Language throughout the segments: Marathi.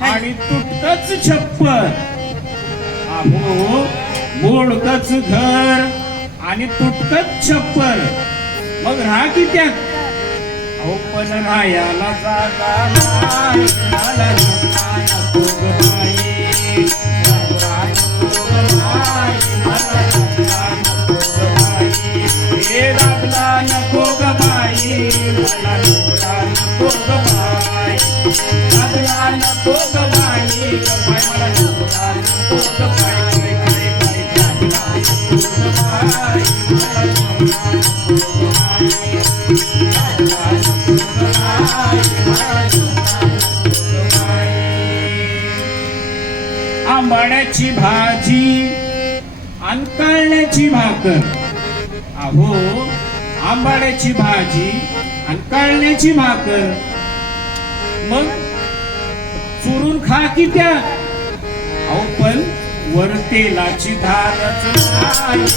आणि तुटतच छप्पर. आहो मोडतच घर आणि तुटतच छप्पर. मग राहा कि त्यात. अहो पण रायाला जागा आंबाड्याची भाजी अंकाळण्याची भाकर. अहो आंबाड्याची भाजी अंकाळण्याची भाकर. मग चुरून खा कि त्या औपल वरते लाची वरतेलाची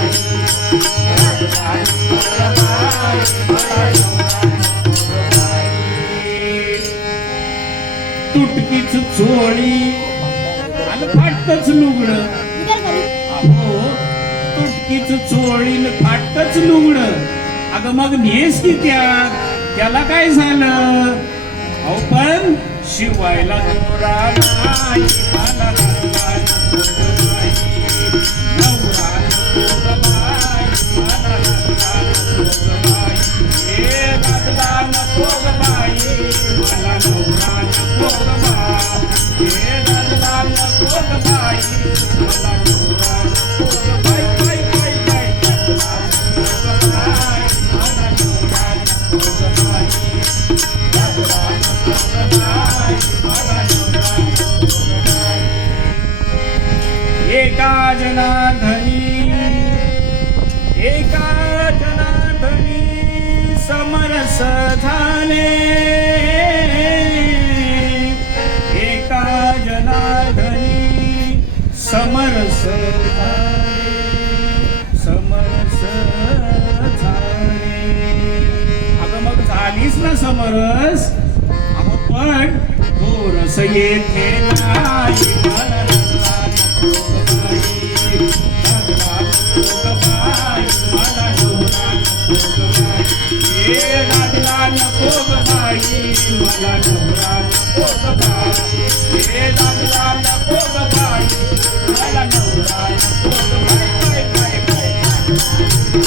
Thank you. तुटकीच चोळी. आणि फाटतच लुगड. तुटकीच चोळी फाटतच लुगड. अगं मग नेस की त्या त्याला काय झालं? अहो पण शिवायला नाही एका जनाधनी एका जनाधनी समरस झाले एका जनाधनी समरस समरस झाले मग झालीच ना समरस? अगं पण तो रस येथे नाही. मला नवरा नको काही हे लागला नको काही मला नवरा नको काय काय काय काय